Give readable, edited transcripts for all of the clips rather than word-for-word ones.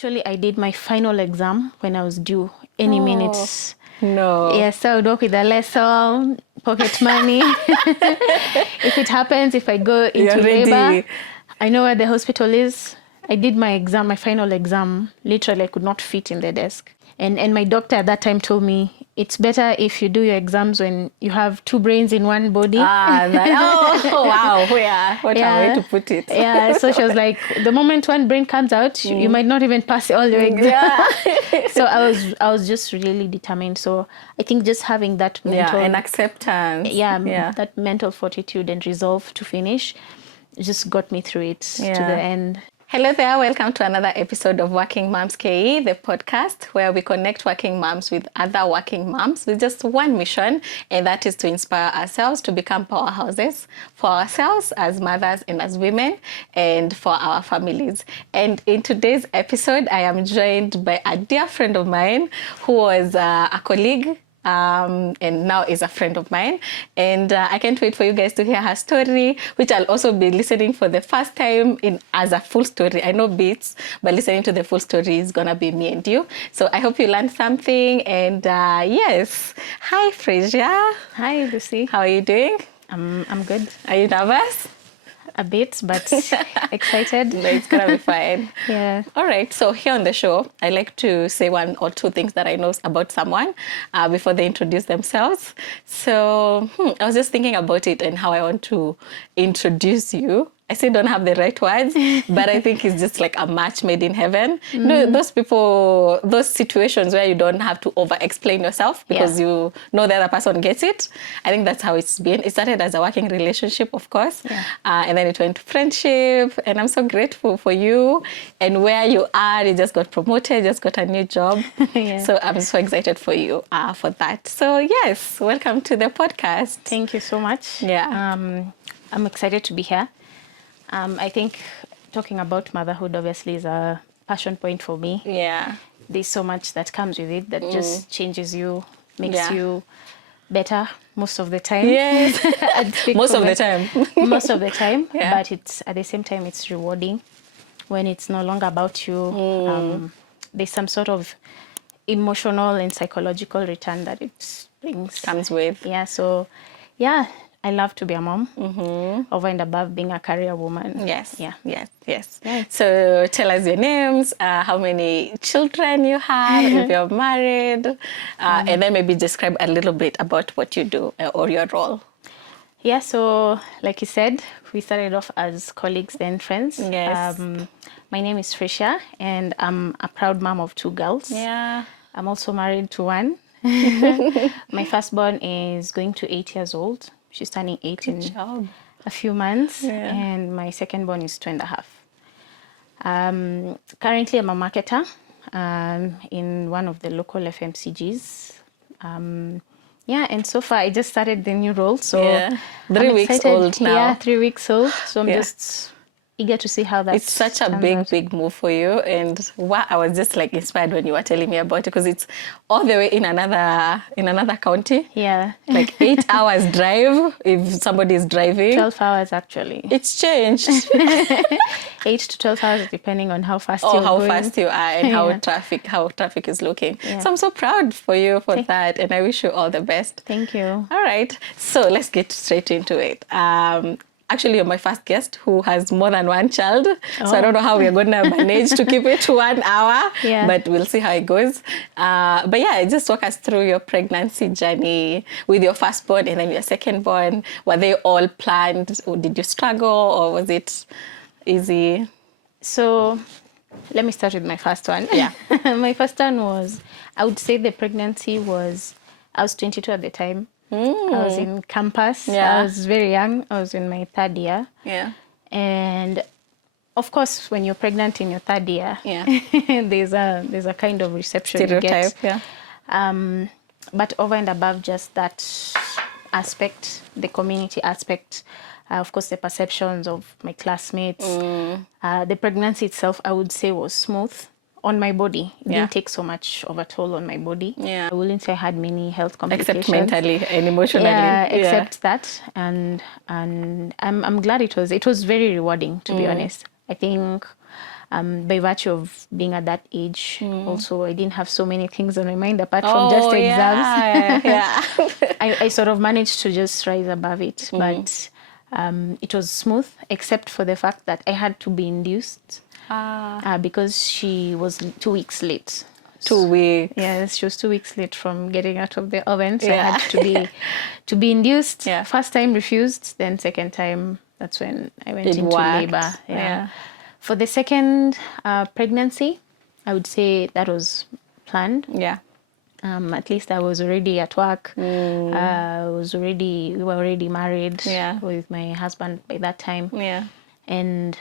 Actually, I did my final exam when I was due any minute. No. Yes, so I would work with a lesson, pocket money. If it happens, if I go into labor, I know where the hospital is. I did my exam, my final exam. Literally, I could not fit in the desk. And my doctor at that time told me, it's better if you do your exams when you have two brains in one body. Wow. Yeah. What a way to put it. Yeah, so she was like, the moment one brain comes out, you might not even pass all your exams. Yeah. So I was just really determined. So I think just having that mental... and acceptance. Yeah, that mental fortitude and resolve to finish just got me through it to the end. Hello there, welcome to another episode of Working Moms KE, the podcast where we connect working moms with other working moms with just one mission, and that is to inspire ourselves to become powerhouses for ourselves as mothers and as women and for our families. And in today's episode, I am joined by a dear friend of mine who was a colleague and now is a friend of mine, and I can't wait for you guys to hear her story, which I'll also be listening for the first time as a full story. I know bits, but listening to the full story is gonna be me and you. So I hope you learned something. And yes, hi Frecia. Hi Lucy. How are you doing? I'm good. Are you nervous? A bit, but excited. No, it's gonna be fine. Yeah. All right. So here on the show, I like to say one or two things that I know about someone before they introduce themselves. So I was just thinking about it and how I want to introduce you. I still don't have the right words, but I think it's just like a match made in heaven. You know, those people, those situations where you don't have to over-explain yourself because you know the other person gets it. I think that's how it's been. It started as a working relationship, of course, and then it went to friendship. And I'm so grateful for you and where you are. You just got promoted, just got a new job. So I'm so excited for you for that. So yes, welcome to the podcast. Thank you so much. Yeah. I'm excited to be here. I think talking about motherhood obviously is a passion point for me. Yeah. There's so much that comes with it that just changes you, makes you better most of the time. Yes. Most of the time. Most of the time. But it's at the same time it's rewarding when it's no longer about you. There's some sort of emotional and psychological return that it brings. Comes with. Yeah. So I love to be a mom, over and above being a career woman. Yes. Yeah. Yes. So tell us your names, how many children you have, if you're married, and then maybe describe a little bit about what you do or your role. Yeah, so like you said, we started off as colleagues, then friends. Yes. My name is Frecia, and I'm a proud mom of two girls. Yeah. I'm also married to one. My firstborn is going to 8 years old. She's turning 8 in a few months, and my second-born is 2.5. Currently, I'm a marketer in one of the local FMCGs. And so far, I just started the new role, so 3 weeks old now. Yeah, 3 weeks old, so I'm just eager to see how that. It's such a big move for you, and I was just like inspired when you were telling me about it, because it's all the way in another county. Yeah, like 8 hours drive if somebody is driving. 12 hours actually. It's changed. 8 to 12 hours depending on how fast you're going. How fast you are and how traffic is looking. So I'm so proud for you for that, and I wish you all the best. Thank you. All right, so let's get straight into it. Actually, you're my first guest who has more than one child. So I don't know how we're going to manage to keep it to 1 hour, but we'll see how it goes. But just walk us through your pregnancy journey with your firstborn and then your secondborn. Were they all planned, or did you struggle, or was it easy? So let me start with my first one. Yeah. My first one was, I would say the pregnancy was, I was 22 at the time. I was in campus. I was very young. I was in my 3rd year. Yeah. And of course, when you're pregnant in your 3rd year, there's a kind of reception stereotype, you get. But over and above just that aspect, the community aspect, of course, the perceptions of my classmates, the pregnancy itself, I would say, was smooth. On my body. It didn't take so much of a toll on my body. I wouldn't say I had many health complications. Except mentally and emotionally. Except that. And I'm glad it was very rewarding, to be honest. I think by virtue of being at that age. Also, I didn't have so many things on my mind apart from just exams. Yeah. I sort of managed to just rise above it, but it was smooth, except for the fact that I had to be induced because she was 2 weeks late. 2 weeks. Yes, she was 2 weeks late from getting out of the oven, so I had to be induced. Yeah. First time refused, then second time, that's when I went into worked. labor. Yeah. For the second pregnancy, I would say that was planned. Yeah. At least I was already at work. We were already married with my husband by that time. Yeah. And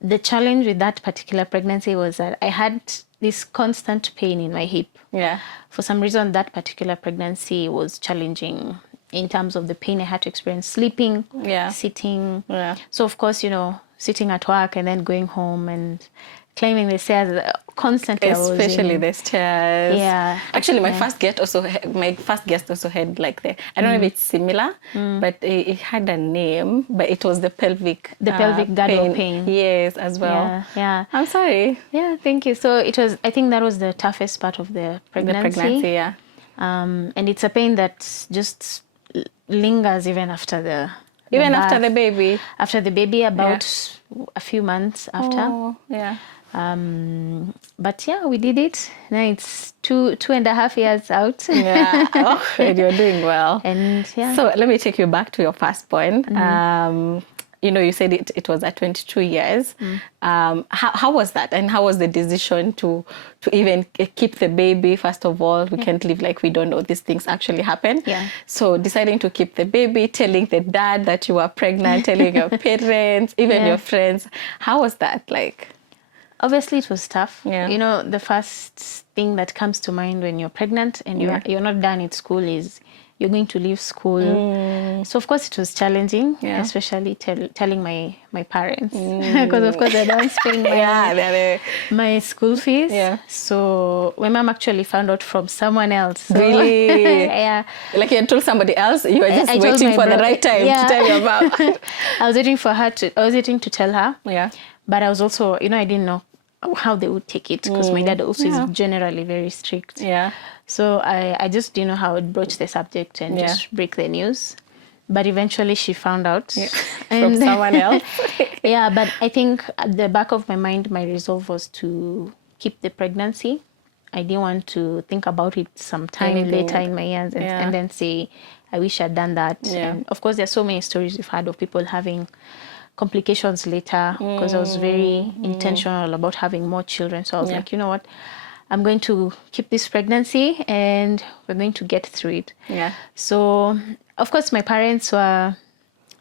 the challenge with that particular pregnancy was that I had this constant pain in my hip. Yeah. For some reason, that particular pregnancy was challenging in terms of the pain I had to experience sleeping, sitting. Yeah. So, of course, sitting at work and then going home and climbing the stairs constantly. Especially the stairs. Yeah. Actually, my first guest also had like I don't know if it's similar, but it had a name, but it was the pelvic girdle pain. Yes, as well. Yeah. I'm sorry. Yeah, thank you. So I think that was the toughest part of the pregnancy. The pregnancy, yeah. And it's a pain that just lingers even after the after the baby. After the baby, about a few months after. Oh, yeah. But yeah, we did it. Now it's 2.5 years out. Yeah. Oh, and you're doing well. And yeah. So let me take you back to your first point. You said it was at 22 years. How was that? And how was the decision to even keep the baby? First of all, we can't live like we don't know these things actually happen. Yeah. So deciding to keep the baby, telling the dad that you were pregnant, telling your parents, even your friends. How was that like? Obviously, it was tough. Yeah. The first thing that comes to mind when you're pregnant and you're not done at school is you're going to leave school. So, of course, it was challenging, especially telling my parents. Because, of course, I don't paying my school fees. Yeah. So, my mom actually found out from someone else. So, really? Yeah. Like you had told somebody else? You were just waiting for the right time to tell your mom. I was waiting to tell her. Yeah. But I was also, I didn't know how they would take it because my dad also is generally very strict. Yeah. So I just didn't know how I would broach the subject and just break the news. But eventually she found out. From someone else. Yeah, but I think at the back of my mind, my resolve was to keep the pregnancy. I didn't want to think about it sometime later in my years and then say, I wish I'd done that. Yeah. And of course, there are so many stories we've heard of people having complications later because I was very intentional about having more children. So I was like, you know what? I'm going to keep this pregnancy and we're going to get through it. Yeah. So, of course, my parents were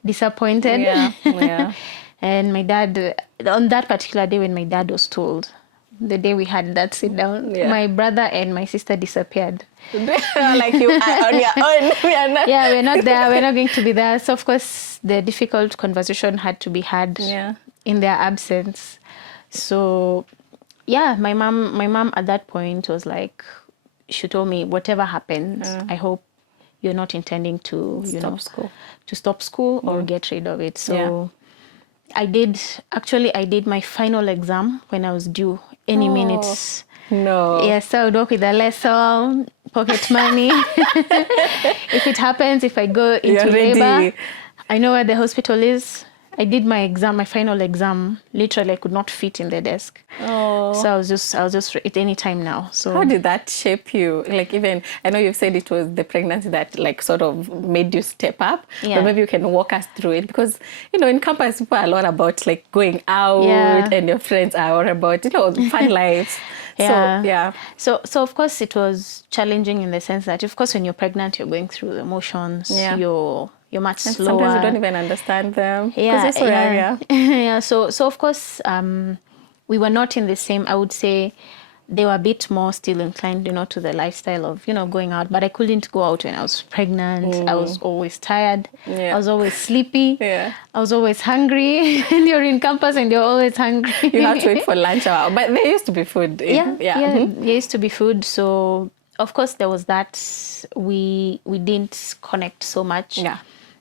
disappointed. Yeah. And my dad, on that particular day when my dad was told, the day we had that sit down, my brother and my sister disappeared. Like you are on your own. We are not. Yeah, we're not there. We're not going to be there. So, of course, the difficult conversation had to be had in their absence. So, yeah, my mom at that point was like, she told me, whatever happens, I hope you're not intending to, stop school or get rid of it. So I did my final exam when I was due any minutes. No. Yes, so I would work with a lesson, pocket money. If it happens, if I go into labor, I know where the hospital is. I did my final exam. Literally, I could not fit in the desk. Oh. So I was just at any time now. So how did that shape you? Like even, I know you've said it was the pregnancy that like sort of made you step up. Yeah. But maybe you can walk us through it because, in campus people are a lot about like going out and your friends are all about, fun lives. So of course it was challenging in the sense that of course when you're pregnant you're going through the motions. You're much slower. Sometimes you don't even understand them. Yeah. So yeah. So of course we were not in the same. I would say they were a bit more still inclined, to the lifestyle of going out. But I couldn't go out when I was pregnant. I was always tired. I was always sleepy. I was always hungry. And you're in campus and you're always hungry. You have to wait for lunch hour. But there used to be food. There used to be food. So of course there was that. We didn't connect so much.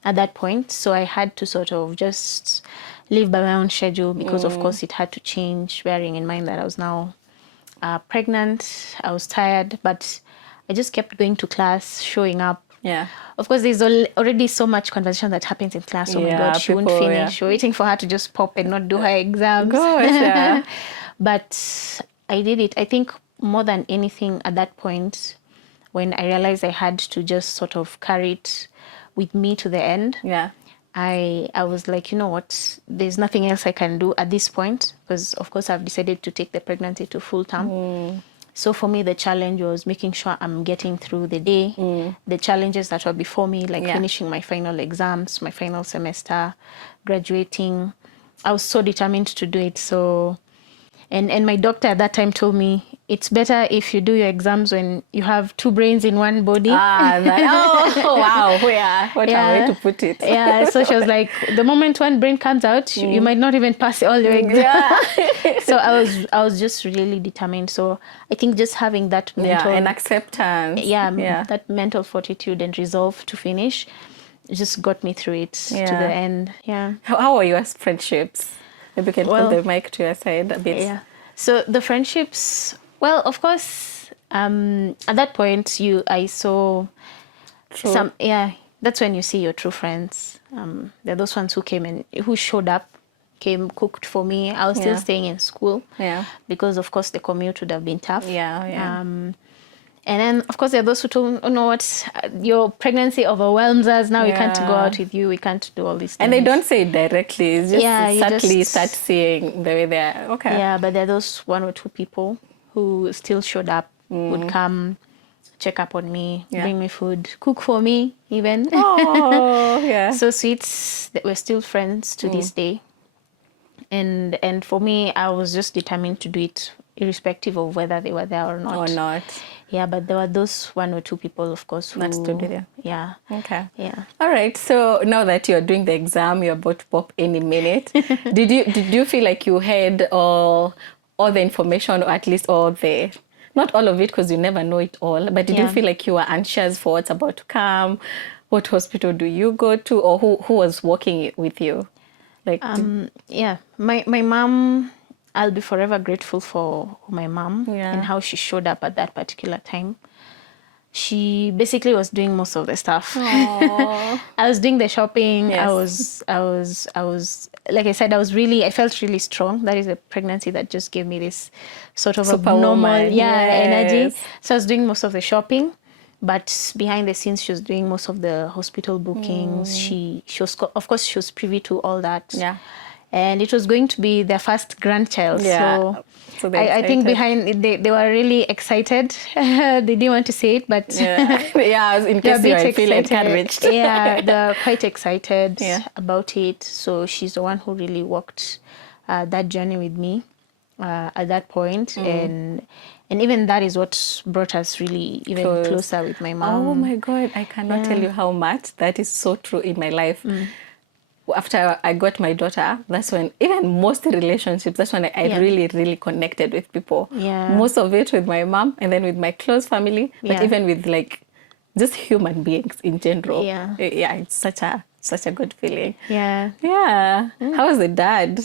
At that point, so I had to sort of just live by my own schedule because, of course, it had to change, bearing in mind that I was now pregnant. I was tired, but I just kept going to class, showing up. Yeah. Of course, there's already so much conversation that happens in class. Oh my God, she won't finish. You're waiting for her to just pop and not do her exams. Gosh, yeah. But I did it. I think more than anything at that point, when I realized I had to just sort of carry it with me to the end. Yeah. I was like, you know what, there's nothing else I can do at this point, because of course I've decided to take the pregnancy to full term. So for me, the challenge was making sure I'm getting through the day, the challenges that were before me, like finishing my final exams, my final semester, graduating. I was so determined to do it. So, and my doctor at that time told me, it's better if you do your exams when you have two brains in one body. Wow. Yeah. What a way to put it. Yeah. So she was like, the moment one brain comes out, you might not even pass all your exams. Yeah. So I was just really determined. So I think just having that mental and acceptance. Yeah, that mental fortitude and resolve to finish just got me through it to the end. Yeah. How are your friendships? Maybe you can put the mic to your side a bit. Yeah. So the friendships, well, of course, at that point, I saw some, that's when you see your true friends. They're those ones who came and who showed up, came, cooked for me. I was still staying in school because, of course, the commute would have been tough. And then, of course, there are those who told me, oh, no, your pregnancy overwhelms us. Now we can't go out with you. We can't do all these things. And they don't say it directly. It's just subtly start seeing the way they are. Okay. Yeah, but there are those one or two people who still showed up, would come, check up on me, bring me food, cook for me even. Oh, yeah. So sweet that we're still friends to this day. And for me, I was just determined to do it irrespective of whether they were there or not. Yeah, but there were those one or two people, of course, who... That stood there. Yeah. Okay. Yeah. All right. So now that you're doing the exam, you're about to pop any minute. Did you feel like you had all the information, or at least not all of it, because you never know it all, but did you feel like you were anxious for what's about to come? What hospital do you go to, or who was working with you? Like, my mom... I'll be forever grateful for my mom and how she showed up at that particular time. She basically was doing most of the stuff. I was doing the shopping. Yes. I was like I said, I felt really strong. That is a pregnancy that just gave me this sort of abnormal energy. So I was doing most of the shopping, but behind the scenes, she was doing most of the hospital bookings. She was, of course, she was privy to all that. Yeah. And it was going to be their first grandchild. Yeah. So I think behind they were really excited. They didn't want to say it, but in case you feel encouraged. They're quite excited about it. So she's the one who really walked that journey with me at that point. And even that is what brought us really even closer with my mom. Oh my God, I cannot tell you how much that is so true in my life. After I got my daughter, that's when, even most relationships, that's when I really, really connected with people. Yeah. Most of it with my mom, and then with my close family, but even with like just human beings in general. Yeah, it's such a good feeling. Yeah. How was the dad?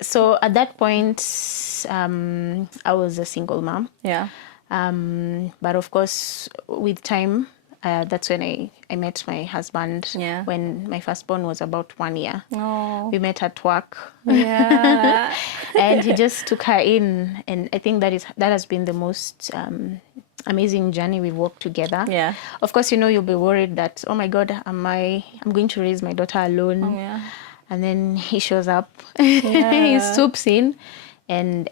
So at that point, I was a single mom. Yeah. But of course, with time, that's when I met my husband when my firstborn was about 1 year. Oh. We met at work. Yeah. And he just took her in. And I think that has been the most amazing journey we've walked together. Yeah. Of course, you'll be worried that, oh my God, I'm going to raise my daughter alone. Oh, yeah. And then he shows up. He swoops in. And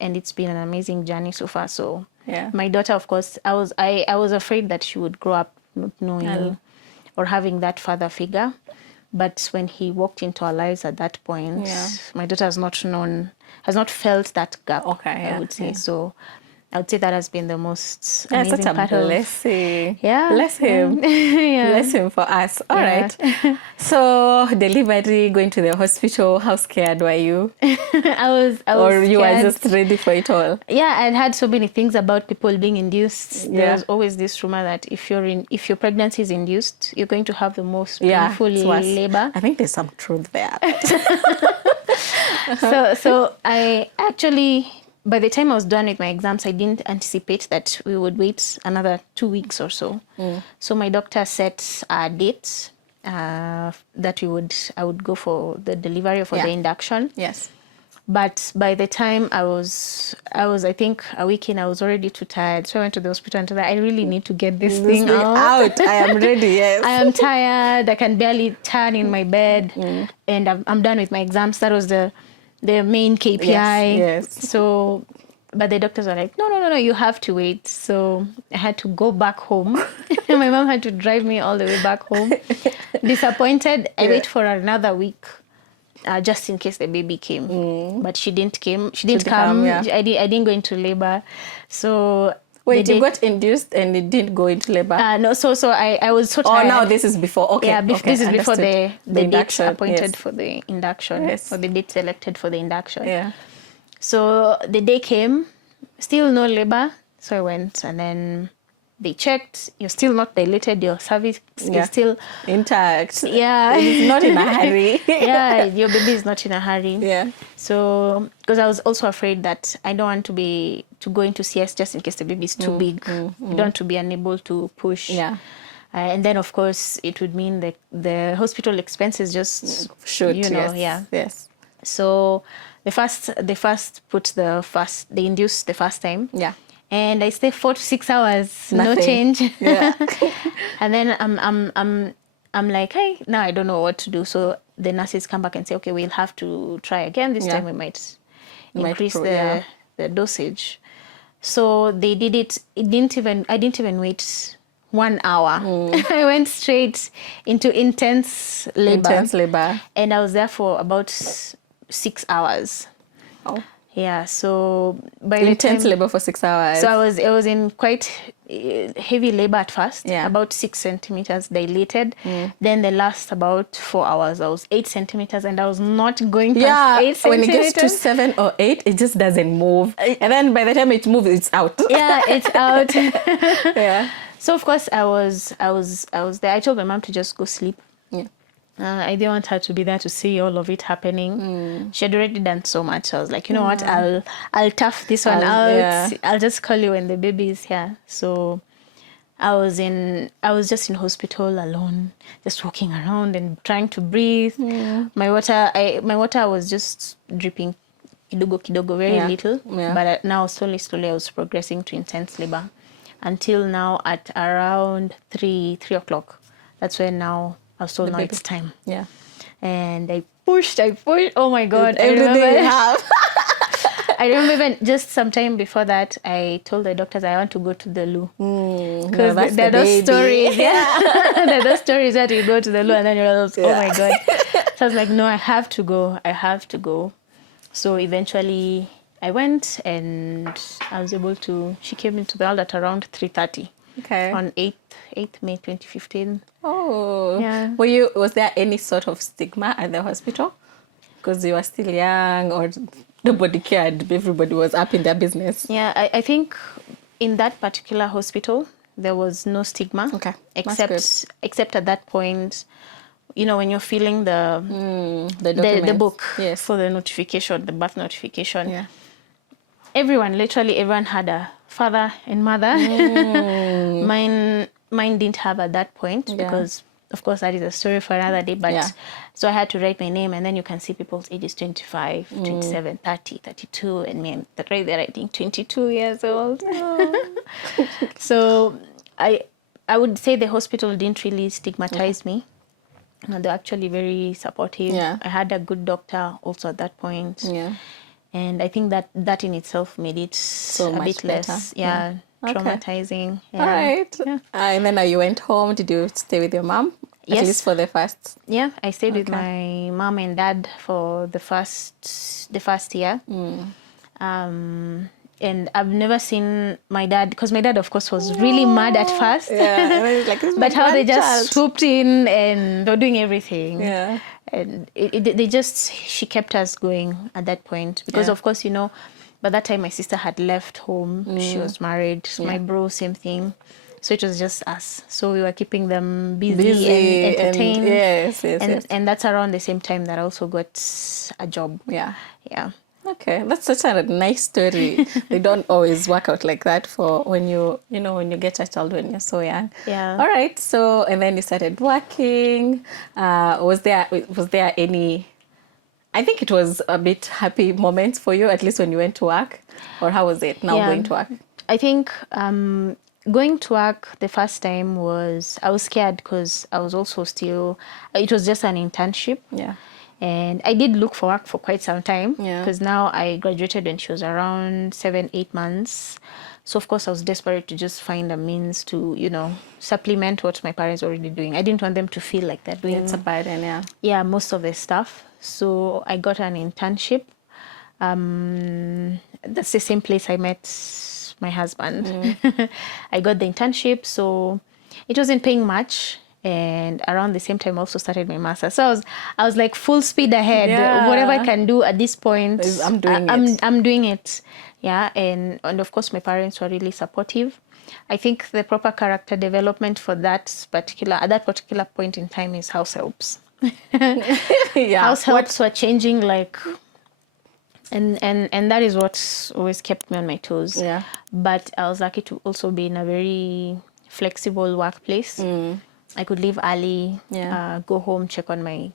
it's been an amazing journey so far. So my daughter, of course, I was afraid that she would grow up not knowing or having that father figure. But when he walked into our lives at that point, my daughter has not felt that gap, I would say. So I would say that has been the most That's amazing such a part of. blessing. Yeah. Bless him. Yeah. Bless him for us. All Yeah. right. So delivery, going to the hospital, how scared were you? I was Or you were scared. just ready for it all? Yeah, I'd heard so many things about people being induced. Yeah. There was always this rumor that if your pregnancy is induced, you're going to have the most Yeah, painful it's worse. labor. I think there's some truth there. So I actually, by the time I was done with my exams, I didn't anticipate that we would wait another 2 weeks or so. So my doctor set a date that I would go for the delivery or for the induction. Yes. But by the time I was I think a week in, I was already too tired. So I went to the hospital and told her, I really need to get this thing out. I am ready, yes. I am tired. I can barely turn in my bed. And I'm done with my exams. That was the main KPI. Yes. So, but the doctors were like, no, you have to wait. So I had to go back home. My mom had to drive me all the way back home. Disappointed. I wait for another week. Just in case the baby came, but she didn't come. Yeah. I didn't go into labor, so wait, you got induced and it didn't go into labor? No, so I was so tired. Oh, now this is before. Okay, yeah, okay, this is before the date induction, appointed for the induction, or the date selected for the induction. Yeah. So the day came, still no labor. So I went, and then they checked. You're still not dilated. Your cervix is still intact. Yeah, it's not in a hurry. Yeah, your baby is not in a hurry. Yeah. So because I was also afraid that I don't want to go into CS just in case the baby is too big. You don't want to be unable to push. Yeah. And then of course it would mean that the hospital expenses just shoot. Yes. So they induced the first time. Yeah. And I stayed 4 to 6 hours, Nothing. no change. Yeah. And then I'm like, hey, now I don't know what to do. So the nurses come back and say, okay, we'll have to try again. This time we might increase the dosage. So they did it. I didn't even wait 1 hour. I went straight into intense labor. And I was there for about 6 hours. Oh. Yeah, so by intense labor for 6 hours. So I was in quite heavy labor at first, about 6 centimeters dilated. Then the last about 4 hours, I was 8 centimeters, and I was not going past 8 centimeters. When it gets to 7 or 8, it just doesn't move, and then by the time it moves, it's out. Yeah, it's out. Yeah. So of course I was there. I told my mom to just go sleep. Yeah. I didn't want her to be there to see all of it happening. She had already done so much. I was like, you know what? I'll tough this one out. Yeah. I'll just call you when the baby is here. So I was just in hospital alone, just walking around and trying to breathe. My water was just dripping kidogo, very little. Yeah. But now slowly I was progressing to intense labor until now at around 3 o'clock. That's when now I was told now it's time. Yeah. And I pushed. Oh my God. Everything you have. I remember even just some time before that, I told the doctors I want to go to the loo. Because there are those stories. Yeah. There are those stories that you go to the loo and then you're like, oh my God. So I was like, no, I have to go. So eventually I went, and I was able to, she came into the world at around 3:30. Okay. On 8th May 2015. Oh. Yeah. Was there any sort of stigma at the hospital? Because you were still young, or nobody cared? Everybody was up in their business. Yeah, I think in that particular hospital, there was no stigma. Okay. Except at that point, you know, when you're filling the book for the notification, the birth notification. Yeah. Literally everyone had a father and mother. Mine didn't have at that point because, of course, that is a story for another day. But so I had to write my name, and then you can see people's ages 25, 27, 30, 32, and me, I'm right there writing 22 years old. So I would say the hospital didn't really stigmatize me. No, they're actually very supportive. Yeah. I had a good doctor also at that point. Yeah. And I think that in itself made it a bit less, traumatizing. Yeah. All right. Yeah. And then you went home. Did you stay with your mom? Yes. At least for the first. Yeah, I stayed with my mom and dad for the first year. And I've never seen my dad, because my dad, of course, was really mad at first. Yeah, I was like, this is my But how they grandchild. just swooped in and they're doing everything. Yeah. And she kept us going at that point. Because, Yeah. of course, by that time, my sister had left home. She was married. Yeah. My bro, same thing. So it was just us. So we were keeping them busy and entertained. And that's around the same time that I also got a job. Yeah. Yeah. Okay, that's such a nice story. They don't always work out like that for when when you get a child when you're so young. Yeah. All right. So, and then you started working. Was there any? I think it was a bit happy moments for you, at least when you went to work, or how was it now going to work? I think going to work the first time I was scared because I was also still. It was just an internship. Yeah. And I did look for work for quite some time because Yeah. now I graduated when she was around 7-8 months. So of course I was desperate to just find a means to, supplement what my parents were already doing. I didn't want them to feel like they're doing It's a burden, most of the stuff. So I got an internship. That's the same place I met my husband. I got the internship, so it wasn't paying much. And around the same time, I also started my master's. So I was like full speed ahead. Yeah. Whatever I can do at this point, I'm doing it. I'm doing it. Yeah, and of course, my parents were really supportive. I think the proper character development for at that particular point in time is house helps. Yeah. House helps were changing and that is what always kept me on my toes. Yeah. But I was lucky to also be in a very flexible workplace. I could leave early, go home, check on my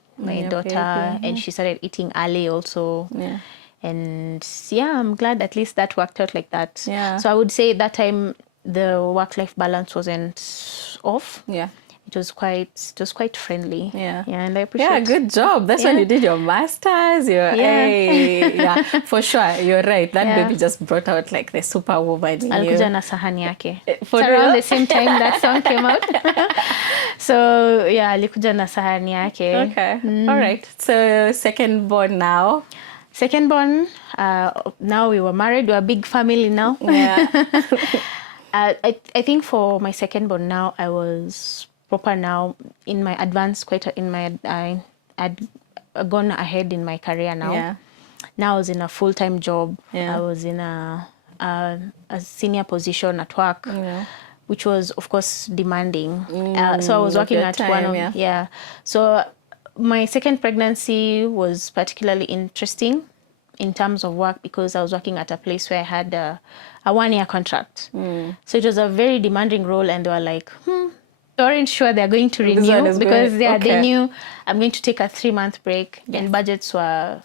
daughter, and she started eating early also. Yeah. And I'm glad at least that worked out like that. Yeah. So I would say that time the work-life balance wasn't off. Yeah. It was quite friendly. Yeah. Yeah, and I appreciate. Yeah, good job. That's when you did your masters. Yeah, for sure. You're right. That baby just brought out like the superwoman in you. Alikuja na sahani yake. For It's real? around the same time that song came out. So alikuja na sahani yake. Okay. All right. So second born now. Second born, now we were married. We're a big family now. Yeah. I think for my second born now, I was proper now in my advance, I'd gone ahead in my career now. Yeah. Now I was in a full-time job. Yeah. I was in a senior position at work, which was, of course, demanding. So I was working at time, So my second pregnancy was particularly interesting in terms of work because I was working at a place where I had a 1-year contract. So it was a very demanding role, and they were like, they weren't sure they're going to renew because they knew I'm going to take a 3-month break, and budgets were,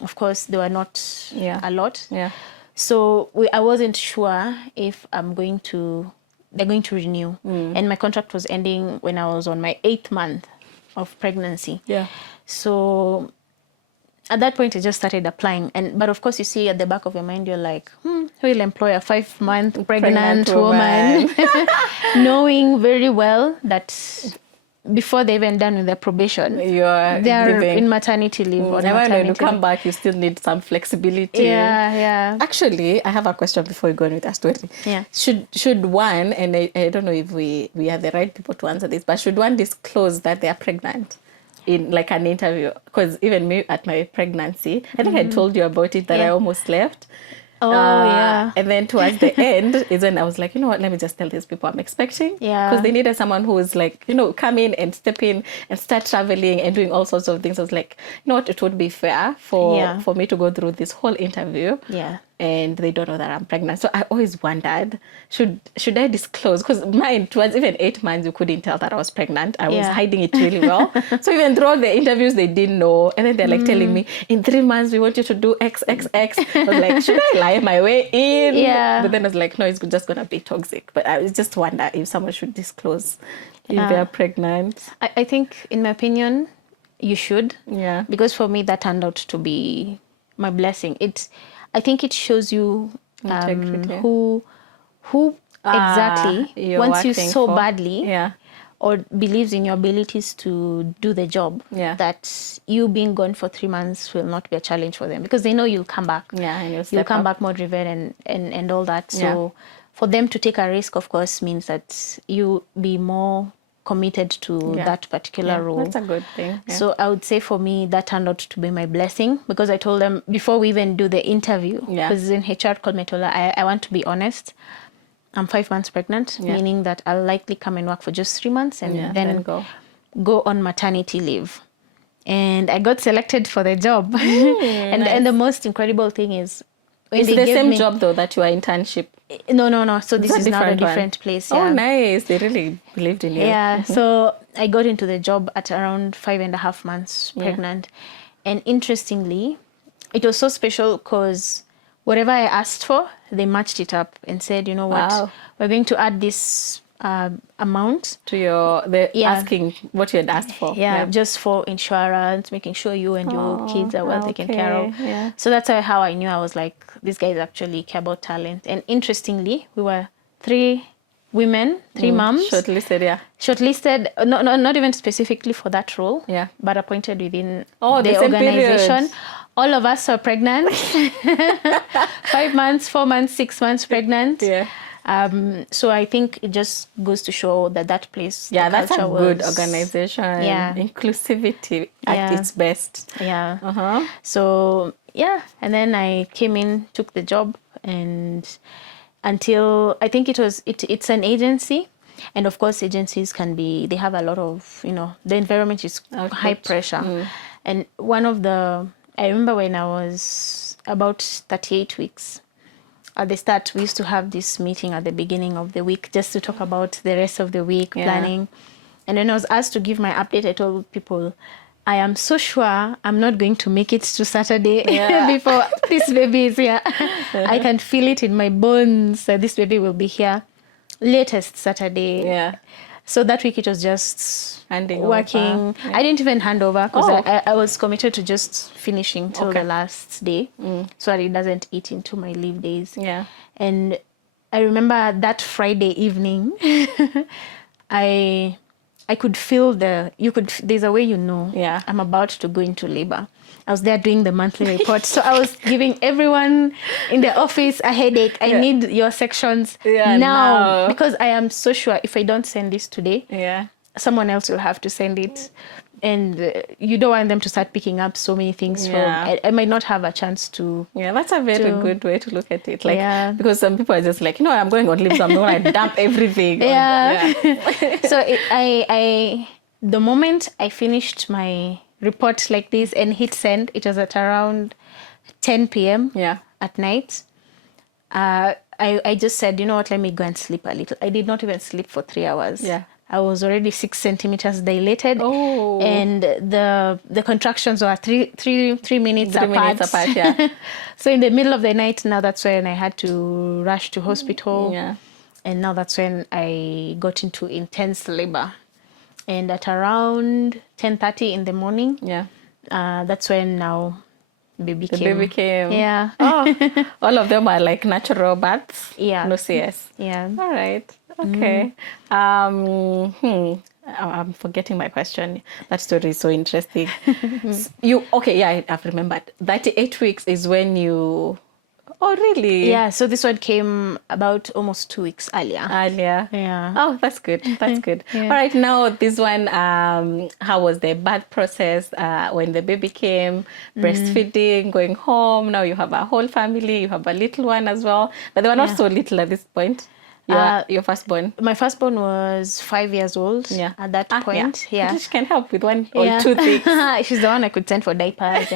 of course, they were not a lot. Yeah. So I wasn't sure if they're going to renew. And my contract was ending when I was on my 8th month of pregnancy. Yeah. So at that point, I just started applying. But of course, you see at the back of your mind, you're like, who will employ a 5-month pregnant woman? Knowing very well that before they're even done with their probation, they're in maternity leave. Never when you come back, you still need some flexibility. Yeah. Actually, I have a question before we go on with our story. Yeah. Should one, and I don't know if we are the right people to answer this, but should one disclose that they are pregnant in like an interview? Because even me at my pregnancy, I think I told you about it that I almost left. And then towards the end is when I was like, you know what, let me just tell these people I'm expecting. Yeah. Because they needed someone who was like, come in and step in and start traveling and doing all sorts of things. I was like, you know what, it would be fair for me to go through this whole interview. Yeah. And they don't know that I'm pregnant. So I always wondered, should I disclose? Because mine, towards even 8 months, you couldn't tell that I was pregnant. I was hiding it really well. So even throughout the interviews, they didn't know. And then they're like telling me, in 3 months, we want you to do XXX. I was like, should I lie my way in? Yeah. But then I was like, no, it's just going to be toxic. But I just wonder if someone should disclose if they're pregnant. I think, in my opinion, you should. Yeah. Because for me, that turned out to be my blessing. I think it shows you who exactly you're wants you working so for. badly, or believes in your abilities to do the job, that you being gone for 3 months will not be a challenge for them, because they know you'll come back. And you'll come back more driven and all that. So for them to take a risk, of course, means that you be more committed to that particular role. That's a good thing. So I would say for me, that turned out to be my blessing, because I told them before we even do the interview, because in HR called me, told her, I want to be honest. I'm 5 months pregnant, meaning that I'll likely come and work for just 3 months and then go on maternity leave. And I got selected for the job. And the most incredible thing is, it's the same job though that you are internship. No. So this is now a different place. Oh, nice. They really believed in you. Yeah. So I got into the job at around 5.5 months pregnant. And interestingly, it was so special because whatever I asked for, they matched it up and said, you know what, we're going to add this amount to your asking what you had asked for. Just for insurance, making sure you and your kids are well taken care of. So that's how I knew. I was like, these guys actually care about talent. And interestingly, we were 3 women, 3 moms shortlisted, not even specifically for that role, but appointed within the organization. All of us are pregnant. 5 months, 4 months, 6 months pregnant. So I think it just goes to show that place. That's a good organization. Inclusivity at its best. So and then I came in, took the job, and until I think it's an agency, and of course agencies they have a lot of, the environment is high pressure. And I remember when I was about 38 weeks. At the start, we used to have this meeting at the beginning of the week just to talk about the rest of the week, planning. And when I was asked to give my update, I told people, I am so sure I'm not going to make it to Saturday before this baby is here. I can feel it in my bones that this baby will be here latest Saturday. So that week it was just working. I didn't even hand over because I was committed to just finishing till the last day, so that it doesn't eat into my leave days. And I remember that Friday evening, I could feel there's a way I'm about to go into labor. I was there doing the monthly report. So I was giving everyone in the office a headache. I need your sections now, because I am so sure if I don't send this today, someone else will have to send it. And you don't want them to start picking up so many things from, I might not have a chance to. That's a very good way to look at it. Because some people are just like, I'm going on leave, so I'm going to dump everything. So the moment I finished my report like this and hit send, it was at around 10 p.m. At night. I just said, you know what, let me go and sleep a little. I did not even sleep for 3 hours. I was already 6 centimeters dilated, and the contractions were three minutes apart. So in the middle of the night, now that's when I had to rush to hospital, and now that's when I got into intense labor. And at around 10:30 in the morning, that's when now baby came. All of them are like natural births. No CS. All right. Okay. I'm forgetting my question. That story is so interesting. I've remembered. 38 weeks is when you. Oh, really? Yeah, so this one came about almost 2 weeks earlier. Yeah. Oh, that's good. That's good. All right, now this one, how was the birth process when the baby came, breastfeeding, going home? Now you have a whole family, you have a little one as well. But they were not so little at this point. Your firstborn? My firstborn was 5 years old at that point. She can help with one or two things. She's the one I could send for diapers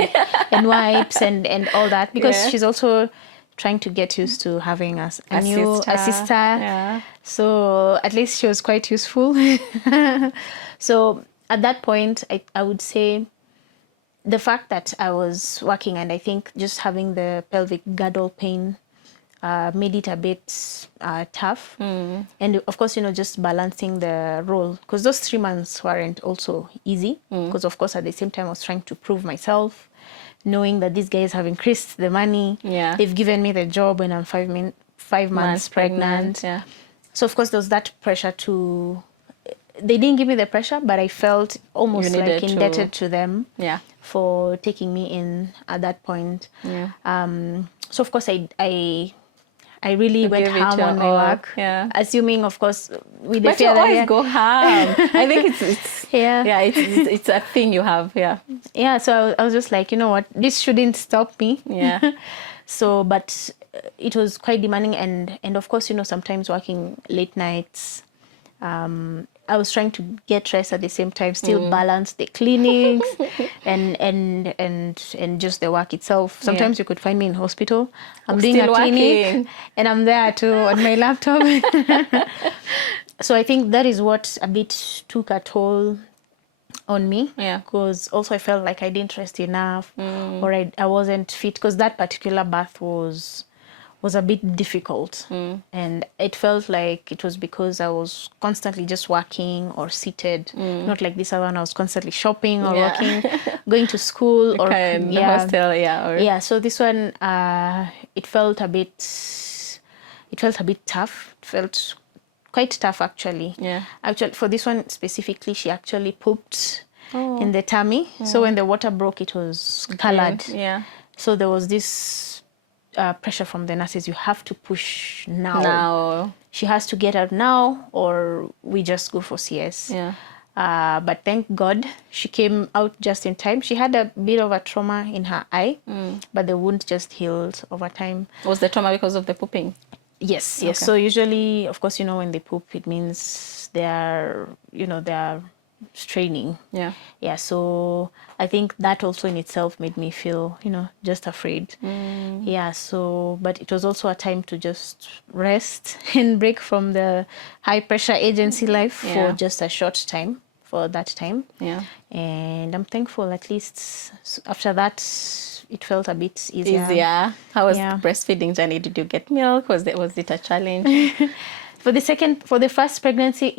and wipes and all that, because she's also trying to get used to having a sister. So at least she was quite useful. So at that point, I would say the fact that I was working, and I think just having the pelvic girdle pain made it a bit tough. And of course, just balancing the role, because those 3 months weren't also easy, because of course at the same time I was trying to prove myself, knowing that these guys have increased the money. They've given me the job when I'm 5 months pregnant. So of course there was that pressure to they didn't give me the pressure, but I felt almost You like needed indebted to them Yeah. for taking me in at that point. Yeah. So of course I really went Give it ham your on my all. work. Yeah. Assuming, of course, with the But you fear that always go ham. I think it's Yeah. it's a thing you have. Yeah. yeah. So I was just like, you know what, this shouldn't stop me. Yeah. So, but it was quite demanding, and of course, you know, sometimes working late nights. I was trying to get rest at the same time, still balance the clinics and just the work itself. Sometimes you could find me in hospital. I'm doing Still a clinic working. and I'm there too on my laptop. So I think that is what a bit took a toll on me. Yeah. Because also I felt like I didn't rest enough or I wasn't fit, because that particular birth was a bit difficult. And it felt like it was because I was constantly just working or seated, not like this other one. I was constantly shopping or Yeah. working, going to school or Kind of hostel, or yeah. So this one, it felt a bit tough. It felt quite tough actually. Yeah. Actually, for this one specifically, she actually pooped in the tummy. So when the water broke, it was colored. Yeah. So there was this pressure from the nurses. You have to push now. Now. She has to get out now, or we just go for CS. Yeah. But thank God she came out just in time. She had a bit of a trauma in her eye, but the wound just healed over time. Was the trauma because of the pooping? Yes. Okay. So usually, of course, you know, when they poop, it means they are straining. Yeah. Yeah. So I think that also in itself made me feel, just afraid. Yeah. So, but it was also a time to just rest and break from the high pressure agency life for just a short time, for that time. Yeah. And I'm thankful, at least after that, it felt a bit easier. How was Yeah. the breastfeeding journey? Did you get milk? Was it a challenge? For the first pregnancy,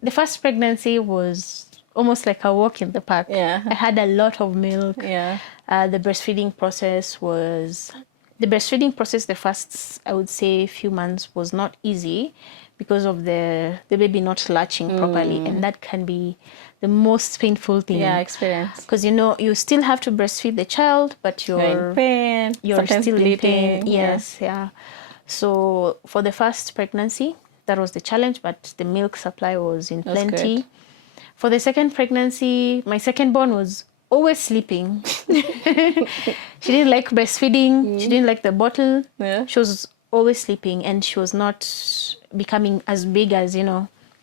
the first pregnancy was almost like a walk in the park. Yeah. I had a lot of milk. Yeah. The breastfeeding process, the first, I would say, few months was not easy because of the baby not latching properly. And that can be the most painful thing. Yeah, experience. Because, you still have to breastfeed the child, but You're in pain. you're Sometimes still bleeding. in pain. Yes, yeah. So for the first pregnancy, that was the challenge, but the milk supply was in plenty. good. For the second pregnancy, my second born was always sleeping. She didn't like breastfeeding. She didn't like the bottle. Yeah. She was always sleeping, and she was not becoming as big as,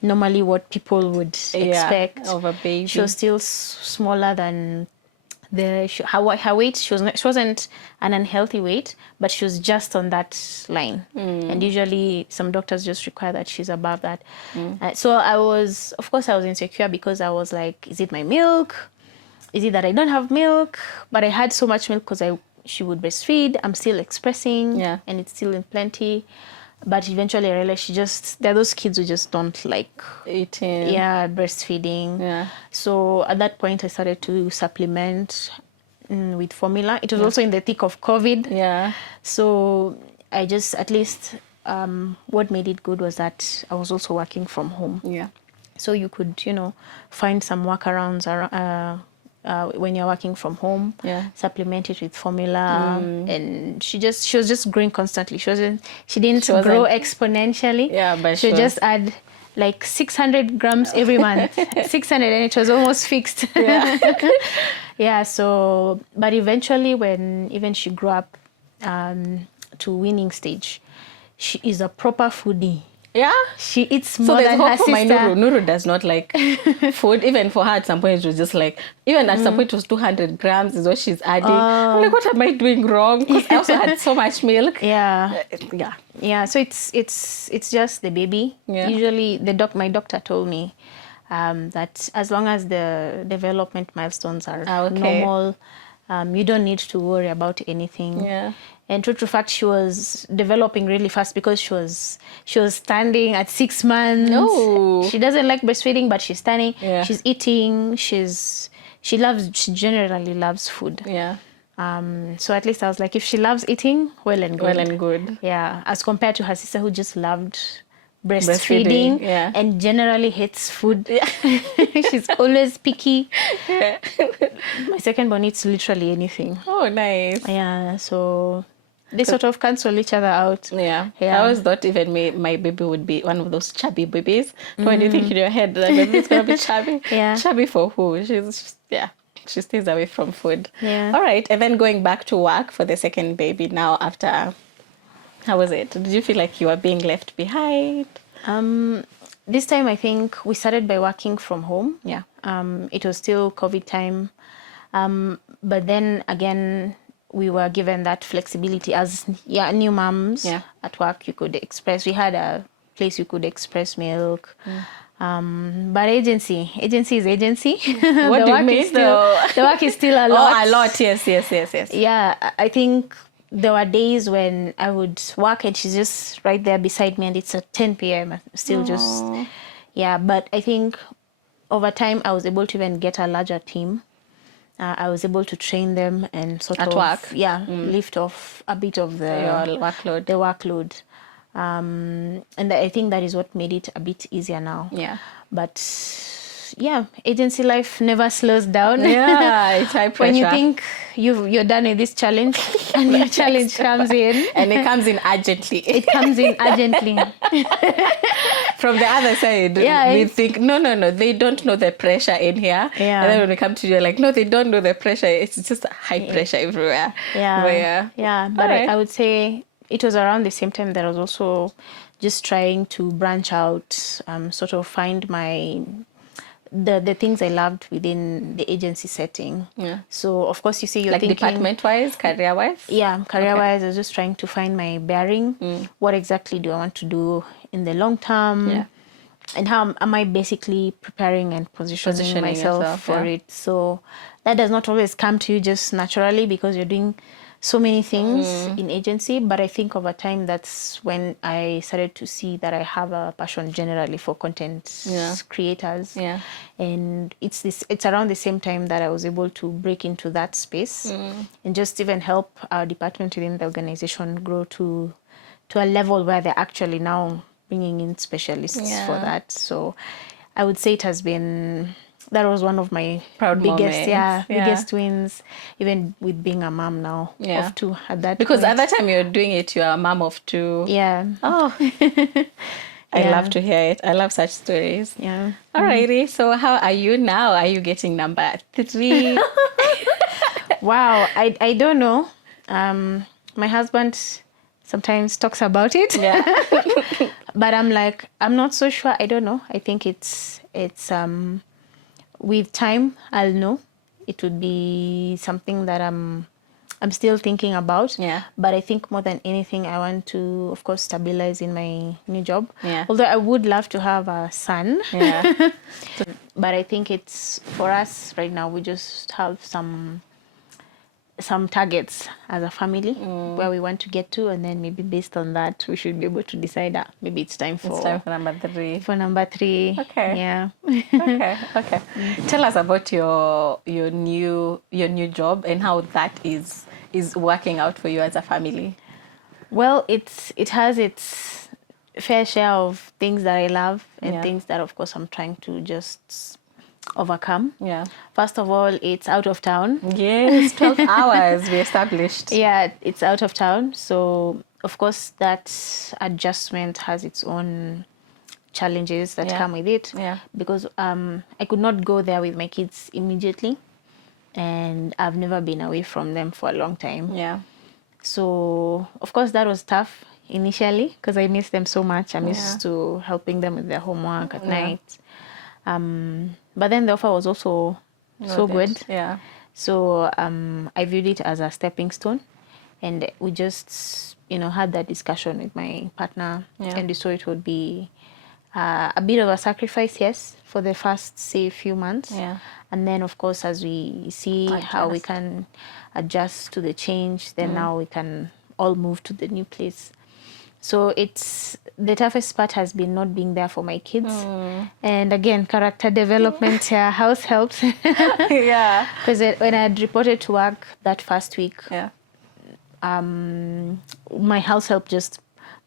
normally what people would expect. Of a baby. She was still smaller than her weight. She wasn't an unhealthy weight, but she was just on that line. And usually some doctors just require that she's above that. So I was insecure, because I was like, is it my milk? Is it that I don't have milk? But I had so much milk because she would breastfeed. I'm still expressing, and it's still in plenty. But eventually I realized there are those kids who just don't like eating. Yeah, breastfeeding. Yeah. So at that point I started to supplement with formula. It was also in the thick of COVID. Yeah. So I just, at least what made it good was that I was also working from home. Yeah. So you could, find some workarounds when you're working from home. Yeah. Supplement it with formula, and she was just growing constantly. She didn't grow exponentially. Yeah, but she would just add like 600 grams every month. 600, and it was almost fixed. Yeah. Yeah. So, but eventually, when even she grew up to weaning stage, she is a proper foodie. Yeah. She eats So more there's than hope her for my sister. Nuru. Nuru does not like food. Even for her, at some point, it was just like, even at some point, it was 200 grams is what she's adding. I'm like, what am I doing wrong? Because I also had so much milk. Yeah. Yeah. Yeah. So it's just the baby. Yeah. Usually, my doctor told me that as long as the development milestones are okay. normal, you don't need to worry about anything. Yeah. And true to fact, she was developing really fast, because she was standing at 6 months. No. She doesn't like breastfeeding, but she's standing. Yeah. She's eating. She generally loves food. Yeah. So at least I was like, if she loves eating, well and good. Well and good. Yeah, as compared to her sister, who just loved breastfeeding, yeah. and generally hates food. Yeah. She's always picky. Yeah. My second born eats literally anything. Oh, nice. Yeah, so they sort of cancel each other out. Yeah. Yeah. I always thought even my baby would be one of those chubby babies. So when you think in your head that baby's gonna be chubby, Yeah. chubby for who? She stays away from food. Yeah. All right, and then going back to work for the second baby now after, how was it? Did you feel like you were being left behind? This time I think we started by working from home. Yeah. It was still COVID time. But then again, we were given that flexibility as new moms. Yeah. At work. You could express. We had a place you could express milk. But agency is agency. What do you mean? The work is still a lot. Oh, a lot. Yes. Yeah, I think there were days when I would work and she's just right there beside me, and it's at 10 p.m. Still just, yeah. But I think over time I was able to even get a larger team. I was able to train them and sort At of work? lift off a bit of Your workload. the workload. And I think that is what made it a bit easier now. Yeah. But yeah, agency life never slows down. Yeah, it's high pressure. When you think you're done with this challenge, and your challenge comes in. And it comes in urgently. It comes in urgently. From the other side, we think, no, they don't know the pressure in here. Yeah. And then when we come to you, like, no, they don't know the pressure. It's just high pressure everywhere. Yeah. But I would say it was around the same time that I was also just trying to branch out, sort of find the things I loved within the agency setting. Yeah. So of course, you see, you're like thinking department-wise, career-wise? Yeah, career-wise, I was just trying to find my bearing. What exactly do I want to do in the long term? Yeah. And how am I basically preparing and positioning myself yourself, for it? So that does not always come to you just naturally because you're doing so many things in agency. But I think over time, that's when I started to see that I have a passion generally for content creators. Yeah. And it's around the same time that I was able to break into that space and just even help our department within the organization grow to a level where they're actually now bringing in specialists for that. So I would say that was one of my biggest wins, even with being a mom now of two at that because point. at that time you're doing it, you're a mom of two. Yeah. Oh, I love to hear it. I love such stories. Yeah. Alrighty. So how are you now? Are you getting number 3? Wow. I don't know. My husband sometimes talks about it. Yeah. But I'm like, I'm not so sure. I don't know. I think it's with time, I'll know. It would be something that I'm still thinking about. Yeah. But I think more than anything, I want to, of course, stabilize in my new job. Yeah. Although I would love to have a son. Yeah. But I think it's, for us right now, we just have some targets as a family where we want to get to, and then maybe based on that we should be able to decide maybe it's time for number 3. For number 3. Okay. Yeah. Okay. Tell us about your new job and how that is working out for you as a family. Well, it has its fair share of things that I love and things that, of course, I'm trying to just overcome. Yeah. First of all, it's out of town. Yes, 12 hours we established. Yeah, it's out of town. So, of course, that adjustment has its own challenges that come with it. Yeah. Because I could not go there with my kids immediately. And I've never been away from them for a long time. Yeah. So, of course, that was tough initially because I miss them so much. I'm used to helping them with their homework at night. But then the offer was also so good. Yeah. So I viewed it as a stepping stone. And we just, had that discussion with my partner. Yeah. And we saw it would be a bit of a sacrifice, yes, for the first, say, few months. Yeah. And then, of course, as we see how we can adjust to the change, then now we can all move to the new place. So the toughest part has been not being there for my kids. And again, character development, house helps. Yeah. Because when I had reported to work that first week, Yeah. my house help just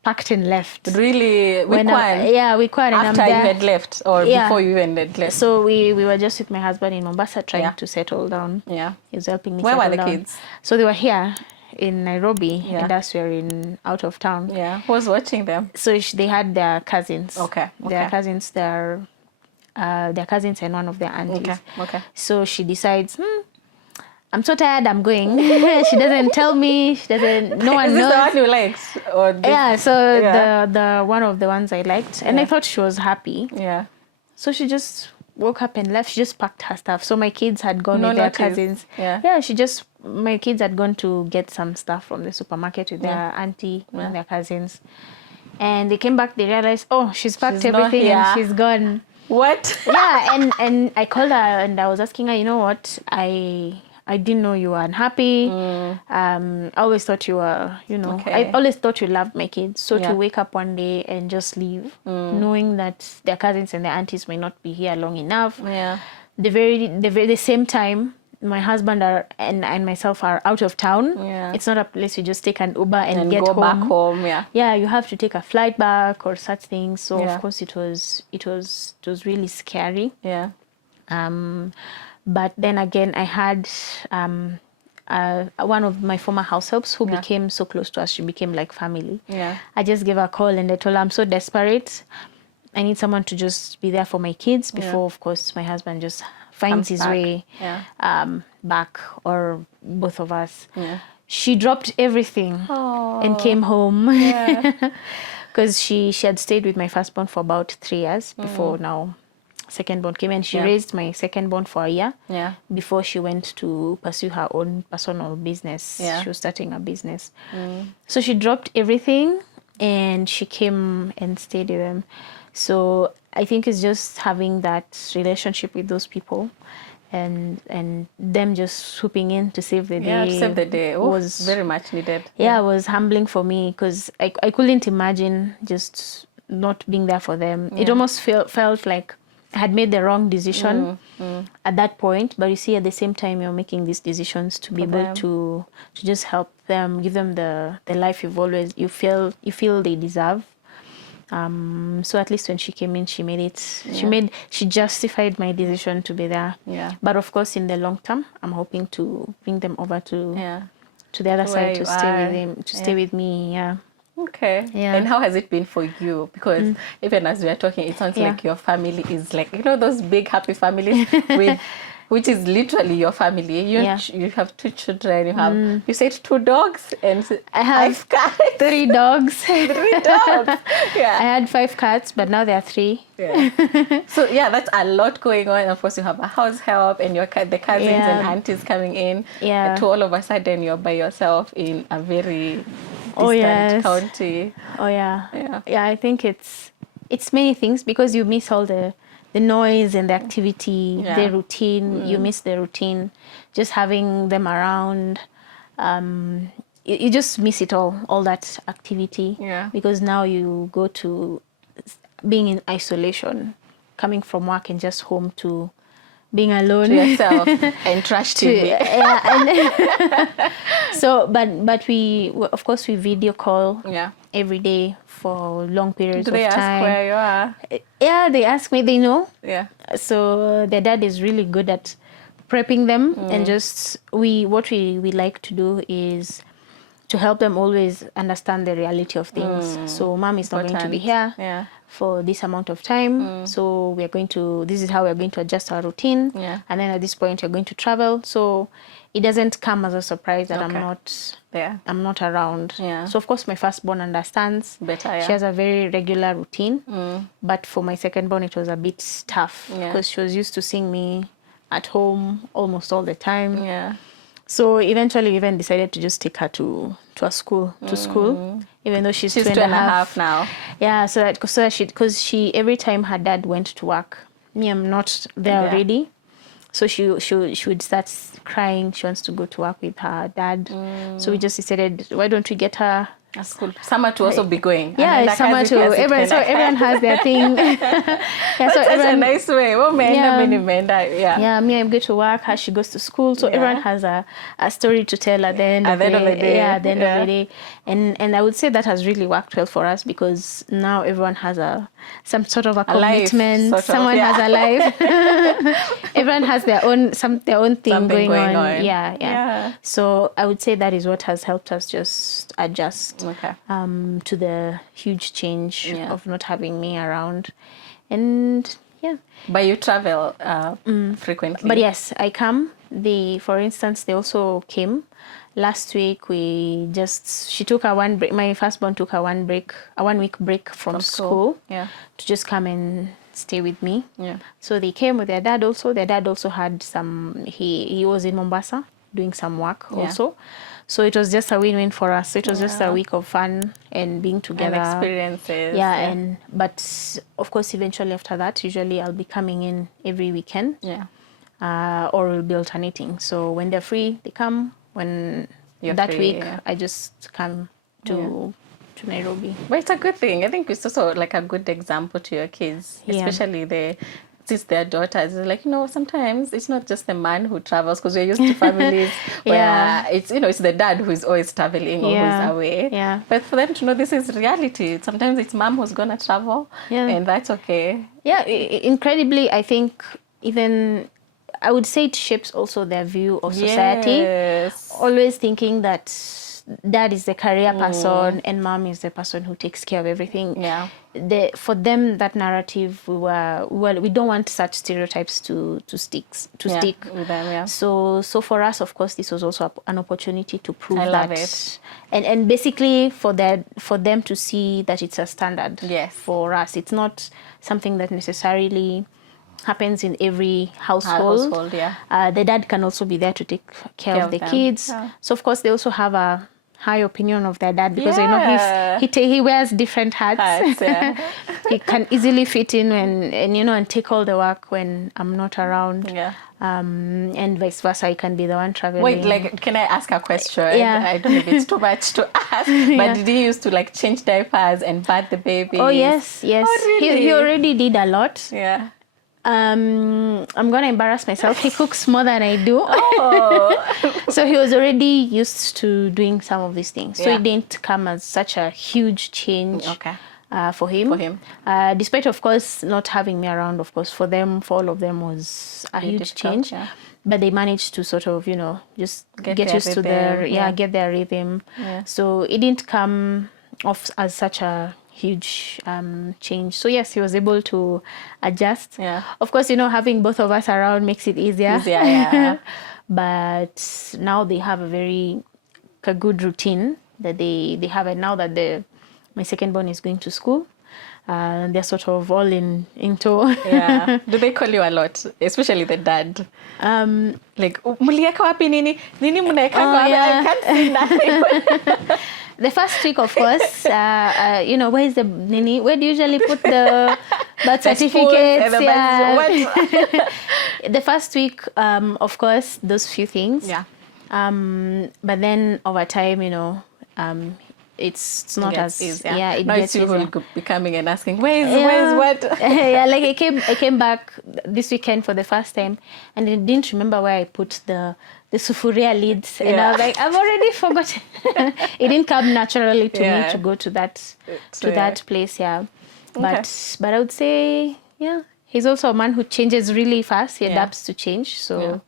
packed and left. Really? Week one? Week one. And After I'm there. you had left or before you even had left? So we were just with my husband in Mombasa trying to settle down. Yeah. He was helping me Where settle were the down. kids? So they were here in Nairobi, and us we were out of town. Yeah. Who was watching them? So they had their cousins. Okay. Their cousins, their cousins and one of their aunties. Okay. So she decides, I'm so tired, I'm going. She doesn't tell me. She doesn't. No one knows. Is this the one you liked? Or The one of the ones I liked, and I thought she was happy. Yeah. So she just woke up and left. She just packed her stuff. So my kids had gone with their cousins. Yeah. My kids had gone to get some stuff from the supermarket with their auntie and their cousins. And they came back, they realized, oh, she's packed everything and she's gone. What? Yeah, and I called her and I was asking her, you know what, I didn't know you were unhappy. I always thought you were, I always thought you loved my kids. So to wake up one day and just leave, knowing that their cousins and their aunties may not be here long enough. Yeah. The same time, my husband and myself are out of town. Yeah. It's not a place you just take an Uber and get go home. back home. Yeah. Yeah, you have to take a flight back or such things. So of course it was really scary. Yeah. But then again, I had one of my former house helps who became so close to us. She became like family. Yeah. I just gave her a call and I told her I'm so desperate. I need someone to just be there for my kids before, of course, my husband just finds his way back, or both of us. Yeah. She dropped everything and came home. Because she had stayed with my firstborn for about 3 years before now secondborn came, and she raised my secondborn for a year before she went to pursue her own personal business. She was starting a business. So she dropped everything and she came and stayed with them. So I think it's just having that relationship with those people and them just swooping in to save the day. Yeah, to save the day. Was very much needed. Yeah, it was humbling for me because I couldn't imagine just not being there for them. It almost felt like I had made the wrong decision at that point. But you see, at the same time, you're making these decisions to be able to just help them, give them the life you feel they deserve. So at least when she came in, she made it. She justified my decision to be there. Yeah. But of course, in the long term, I'm hoping to bring them over to the other side to stay with them, to stay with me. Yeah. Okay. Yeah. And how has it been for you? Because even as we are talking, it sounds like your family is like, those big happy families which is literally your family. You have 2 children. You said 2 dogs and I have 5 cats. 3 dogs. 3 dogs. Yeah. I had 5 cats, but now there are 3. Yeah. So that's a lot going on. Of course, you have a house help and the cousins and aunties coming in. Yeah. To all of a sudden, you're by yourself in a very distant county. Oh yeah. Yeah, I think it's many things because you miss all the noise and the activity, the routine. You miss the routine, just having them around. You just miss it all that activity. Yeah. Because now you go to being in isolation, coming from work and just home to being alone. To yourself and trash TV. So, but we, of course, we video call every day for long periods of time. Do they ask where you are? Yeah, they ask me. They know. Yeah. So their dad is really good at prepping them, and just what we like to do is to help them always understand the reality of things. So mom is not going to be here for this amount of time. So this is how we're going to adjust our routine. Yeah. And then at this point, you're going to travel. So it doesn't come as a surprise that I'm not around. Yeah. So of course my firstborn understands better. Yeah. She has a very regular routine. But for my secondborn, it was a bit tough because she was used to seeing me at home almost all the time. Yeah. So eventually we even decided to just take her to school, even though she's 2.5 now. Yeah, so that she every time her dad went to work, me, I'm not there already. So she would start crying. She wants to go to work with her dad. So we just decided, why don't we get her That's cool. Summer to also be going. Yeah, it's summer too. Everyone has their thing. That's such a nice way. Yeah, me, I'm going to work, her, she goes to school. So everyone has a story to tell at the end of the day. Yeah, at the end of the day. And I would say that has really worked well for us, because now everyone has some sort of a commitment. Someone has a life. Everyone has their own thing going on. Yeah. So I would say that is what has helped us just adjust to the huge change of not having me around. And but you travel frequently. But yes, I come. For instance, they also came last week. She took a one break. My firstborn took a 1 week break from school to just come and stay with me. So they came with their dad also. Their dad also had he was in Mombasa doing some work also. So it was just a win-win for us. So it was just a week of fun and being together. And experiences. But of course, eventually after that, usually I'll be coming in every weekend. Or we'll be alternating. So when they're free, they come. When that free, week, I just come to Nairobi. But it's a good thing. I think it's also like a good example to your kids, especially since they're daughters. Like, sometimes it's not just the man who travels, because we're used to families where it's the dad who is always traveling or who's away. But for them to know this is reality. Sometimes it's mom who's gonna travel, and that's okay. Yeah, incredibly, I think even I would say it shapes also their view of society. Always thinking that dad is the career person and mom is the person who takes care of everything. For them, that narrative, we don't want such stereotypes to stick with them. So for us, of course, this was also an opportunity to prove that. Love it. And basically for them to see that it's a standard for us. It's not something that necessarily happens in every household. The dad can also be there to take care of the kids. So of course they also have a high opinion of their dad, because he wears different hats. He can easily fit in and take all the work when I'm not around. And vice versa, I can be the one traveling. Wait, can I ask a question? I don't know if it's too much to ask, but did he used to change diapers and bath the baby? Oh yes. Oh, really? He already did a lot. I'm gonna embarrass myself. He cooks more than I do. So he was already used to doing some of these things. So it didn't come as such a huge change for him. Despite, of course, not having me around, of course, for all of them was a huge change. But they managed to sort of, just get used to get their rhythm. So it didn't come off as such a huge change. So yes, he was able to adjust. Of course, having both of us around makes it easier. But now they have a good routine that they have. And now that my second born is going to school, they're sort of all into. Do they call you a lot, especially the dad? Like, mulieka wapi nini munaeka wapi? I can't see nothing. The first week, of course, where is the nini? Where do you usually put the birth certificates? The first week, of course, those few things. But then over time, it's not as easy. It gets easier. People be coming and asking, where's what? Like I came back this weekend for the first time, and I didn't remember where I put the sufuria lids, and I was like, I've already forgotten. It didn't come naturally to me to go to that place. But I would say he's also a man who changes really fast. He adapts to change. So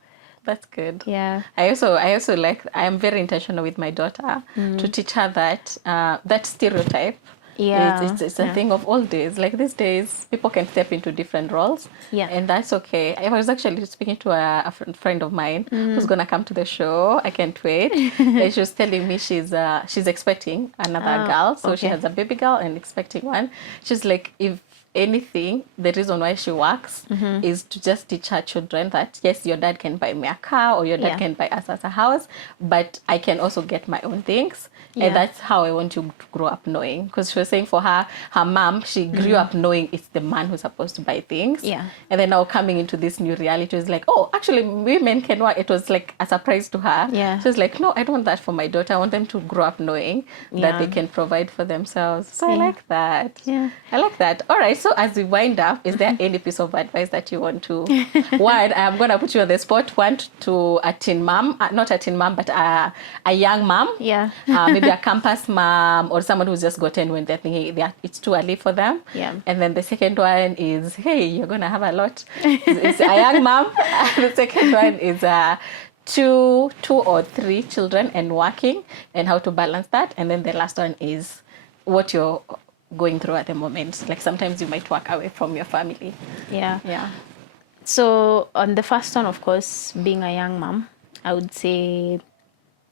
that's good. I also like, I'm very intentional with my daughter to teach her that stereotype. It's a thing of all days. Like these days, people can step into different roles, and that's okay. I was actually speaking to a friend of mine who's gonna come to the show. I can't wait. And she was telling me she's expecting another girl, so she has a baby girl and expecting one. She's like, if anything, the reason why she works is to just teach her children that, yes, your dad can buy me a car or your dad can buy us as a house, but I can also get my own things. And that's how I want you to grow up knowing. Because she was saying for her mom, she grew up knowing it's the man who's supposed to buy things. Yeah. And then now coming into this new reality, it was like, oh, actually, women can work. It was like a surprise to her. Yeah. She was like, no, I don't want that for my daughter. I want them to grow up knowing that they can provide for themselves. So I like that. Yeah. I like that. All right. So as we wind up, is there any piece of advice that you want to? One, I'm going to put you on the spot. One, to a teen mom, not a teen mom, but a young mom. Yeah. Maybe a campus mom or someone who's just gotten when they're thinking it's too early for them. Yeah. And then the second one is, hey, you're going to have a lot. It's a young mom. The second one is two or three children and working and how to balance that. And then the last one is what you're going through at the moment. Like sometimes you might walk away from your family. Yeah. Yeah. So on the first one, of course, being a young mom, I would say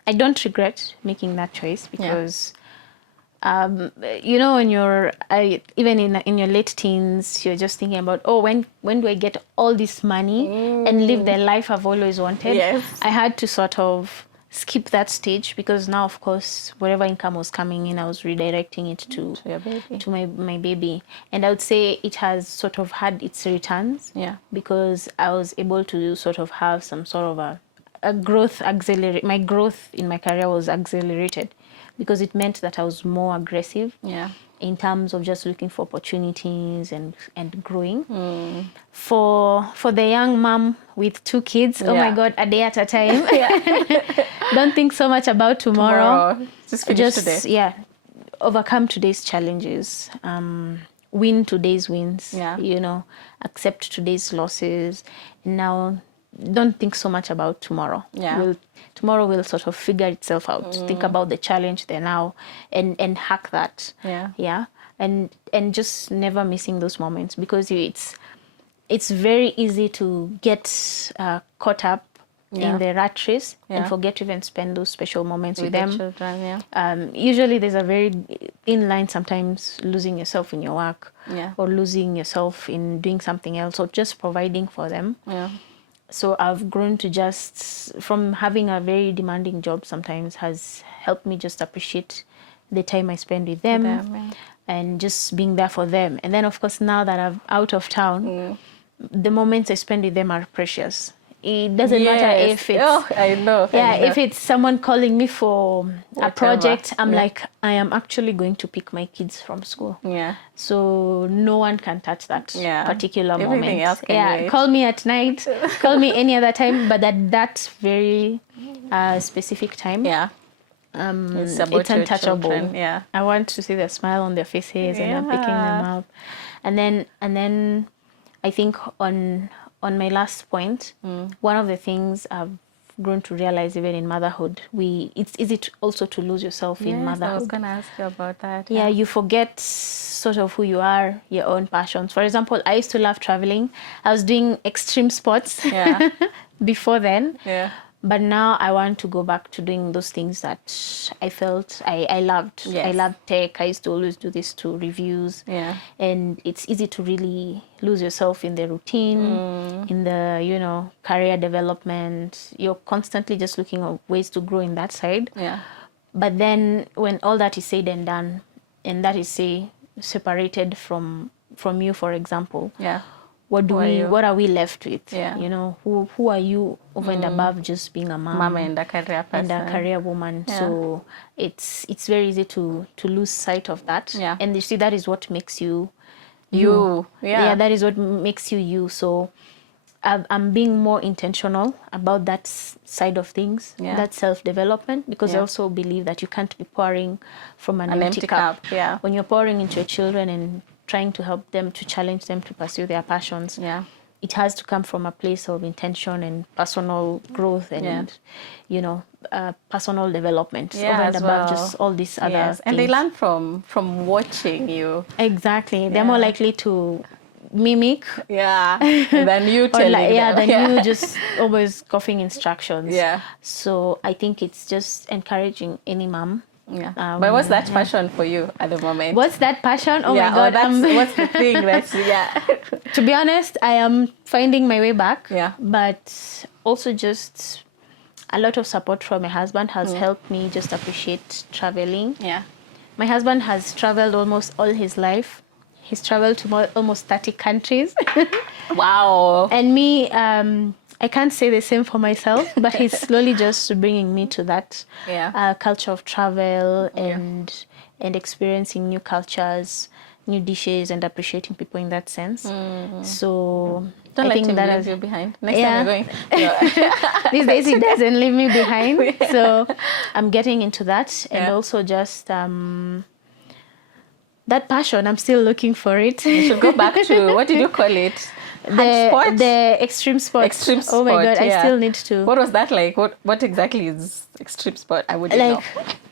I don't regret making that choice because, you know, when you're even in your late teens, you're just thinking about, oh, when do I get all this money and live the life I've always wanted? Yes. I had to sort of skip that stage because now, of course, whatever income was coming in, I was redirecting it to your baby. to my baby. And I would say it has sort of had its returns. Yeah. Because I was able to sort of have some sort of a growth accelerate. My growth in my career was accelerated because it meant that I was more aggressive. Yeah. In terms of just looking for opportunities and growing. For the young mom with 2 kids, oh my God, a day at a time. Don't think so much about tomorrow. Just finish today. Yeah, overcome today's challenges. Win today's wins. Yeah. You know, accept today's losses. Now, don't think so much about tomorrow. Yeah. Tomorrow will sort of figure itself out. Think about the challenge there now and hack that. Yeah. Yeah. And just never missing those moments because it's very easy to get caught up in the rat race and forget to even spend those special moments with them. Children, yeah. Usually there's a very thin line sometimes losing yourself in your work or losing yourself in doing something else or just providing for them. Yeah. So I've grown to just, from having a very demanding job sometimes has helped me just appreciate the time I spend with them and just being there for them. And then, of course, now that I'm out of town, the moments I spend with them are precious. It doesn't matter if it's I know. if it's someone calling me for a project, I'm like, I am actually going to pick my kids from school. Yeah. So no one can touch that particular moment. Everything else can wait. Call me at night, call me any other time, but that very specific time. Yeah. It's untouchable. Children. Yeah. I want to see the smile on their faces and I'm picking them up. And then I think on my last point, one of the things I've grown to realize even in motherhood, it's easy also to lose yourself in motherhood. I was going to ask you about that. Yeah, you forget sort of who you are, your own passions. For example, I used to love traveling. I was doing extreme sports before then. Yeah. But now I want to go back to doing those things that I felt I loved. Yes. I loved tech. I used to always do this to reviews. Yeah. And it's easy to really lose yourself in the routine, in the, career development. You're constantly just looking at ways to grow in that side. Yeah. But then when all that is said and done, and that is, say, separated from you, for example, what are we left with? Yeah. Who are you over and above just being a mom and a career person and a career woman? Yeah. So it's very easy to lose sight of that. Yeah. And you see, that is what makes you. Yeah. That is what makes you you. So I'm being more intentional about that side of things, that self-development, because I also believe that you can't be pouring from an empty cup. Yeah. When you're pouring into your children and trying to help them, to challenge them to pursue their passions, it has to come from a place of intention and personal growth and, personal development over and above just all these other things. And they learn from watching you. Exactly. They're more likely to mimic than you telling them. than you just always coughing instructions. Yeah. So I think it's just encouraging any mom Yeah. But what's that passion for you at the moment? What's that passion? Oh yeah, my God. what's the thing that, yeah. To be honest, I am finding my way back. Yeah. But also just a lot of support from my husband has helped me just appreciate traveling. Yeah. My husband has traveled almost all his life. He's traveled to almost 30 countries. Wow. And me, I can't say the same for myself, but he's slowly just bringing me to that culture of travel and experiencing new cultures, new dishes, and appreciating people in that sense. So Don't I let think him that leave you behind. Next time you're going. Yeah. These days he doesn't leave me behind. So I'm getting into that, and also just that passion. I'm still looking for it. You should go back to, what did you call it? The extreme sports. Extreme sport. Oh my God, I still need to. What was that like? What exactly is extreme sport? I wouldn't know.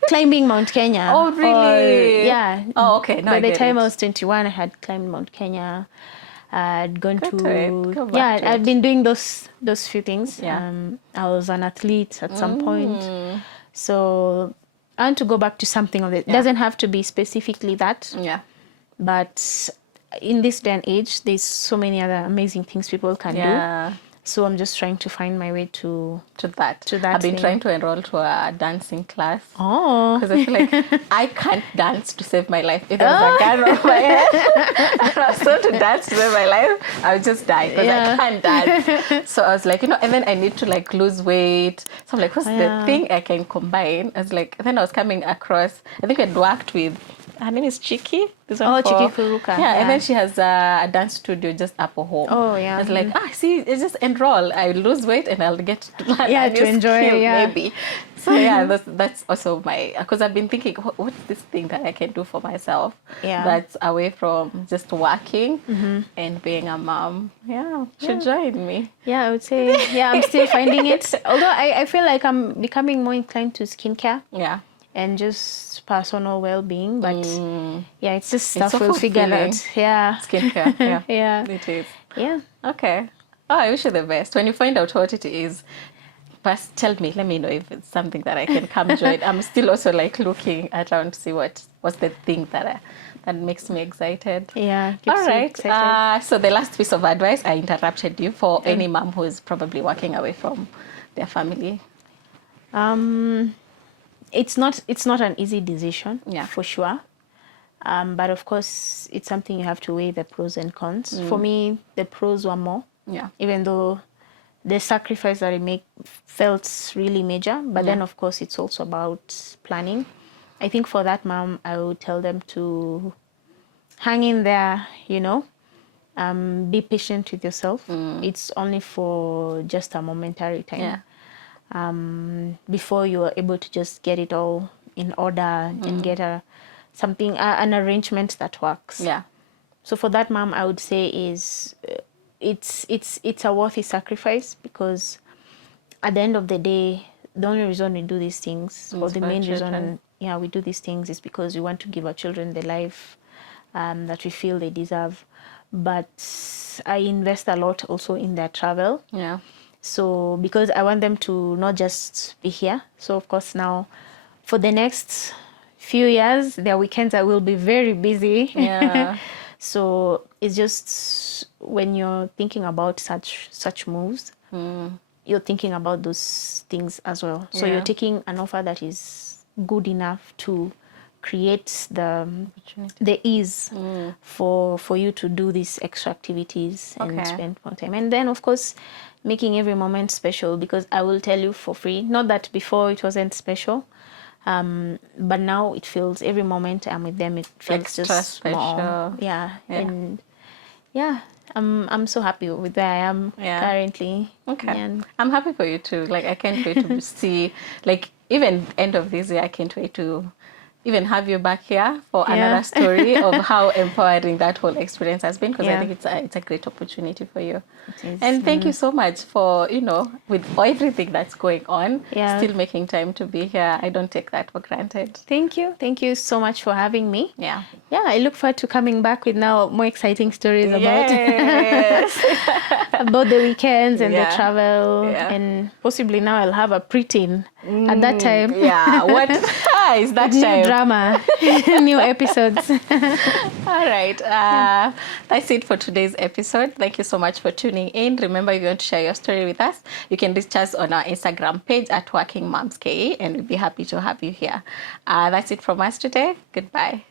Climbing Mount Kenya. Oh, really? Yeah. Oh, okay. No, By the time I was 21, I had climbed Mount Kenya. I'd gone I've been doing those few things. Yeah. I was an athlete at some point. So I want to go back to something of it. It doesn't have to be specifically that. Yeah. But in this day and age, there's so many other amazing things people can do. So I'm just trying to find my way to that. I've been trying to enroll to a dancing class. Oh. Because I feel like I can't dance to save my life. If there was a gun over my head and I was told to dance to save my life, I would just die because I can't dance. So I was like, and then I need to like lose weight. So I'm like, what's the thing I can combine? I was like, then I was coming across, I think I'd worked with, her name is Chiki. Chiki Furuka. Yeah, and then she has a dance studio just up her home. Oh, yeah. I was like, see, it's just enroll. I'll lose weight and I'll get to learn a new to enjoy skill, it, maybe. So that's also because I've been thinking, what's this thing that I can do for myself that's away from just working and being a mom? Should join me. Yeah, I would say, I'm still finding it. Although I feel like I'm becoming more inclined to skincare. Yeah. And just personal well-being, but it's just stuff so we'll figure out. Yeah, skincare. Yeah, it is. Yeah. Okay. Oh, I wish you the best. When you find out what it is, first tell me. Let me know if it's something that I can come join. I'm still also like looking around to see what's the thing that makes me excited. Yeah. All right. So the last piece of advice, I interrupted you, for any mom who is probably walking away from their family. It's not an easy decision, for sure. But of course, it's something you have to weigh the pros and cons. For me, the pros were more. Yeah. Even though the sacrifice that I make felt really major. But then, of course, it's also about planning. I think for that mom, I would tell them to hang in there, be patient with yourself. It's only for just a momentary time. Yeah. Before you are able to just get it all in order and get an arrangement that works. Yeah. So for that mom, I would say it's a worthy sacrifice, because at the end of the day, the only reason we do these things, or the main reason we do these things, is because we want to give our children the life that we feel they deserve. But I invest a lot also in their travel. Yeah. So because I want them to not just be here. So of course now, for the next few years, their weekends I will be very busy. Yeah. So it's just, when you're thinking about such moves, you're thinking about those things as well. So you're taking an offer that is good enough to create the ease for you to do these extra activities and spend more time. And then of course, making every moment special, because I will tell you for free, not that before it wasn't special, but now it feels, every moment I'm with them, it feels extra just special. More. Yeah. And I'm so happy with where I am currently. Okay. And I'm happy for you too. Like, I can't wait to see, like, even end of this year, I can't wait to even have you back here for another story of how empowering that whole experience has been, because I think it's a great opportunity for you. And thank you so much for, with everything that's going on, still making time to be here. I don't take that for granted. Thank you. Thank you so much for having me. Yeah. Yeah, I look forward to coming back with now more exciting stories about about the weekends and the travel. And possibly now I'll have a preteen at that time. Yeah. What? It's that New time. drama, new episodes. All right. That's it for today's episode. Thank you so much for tuning in. Remember, if you want to share your story with us, you can reach us on our Instagram page at Working Moms KE, and we'll be happy to have you here. That's it from us today. Goodbye.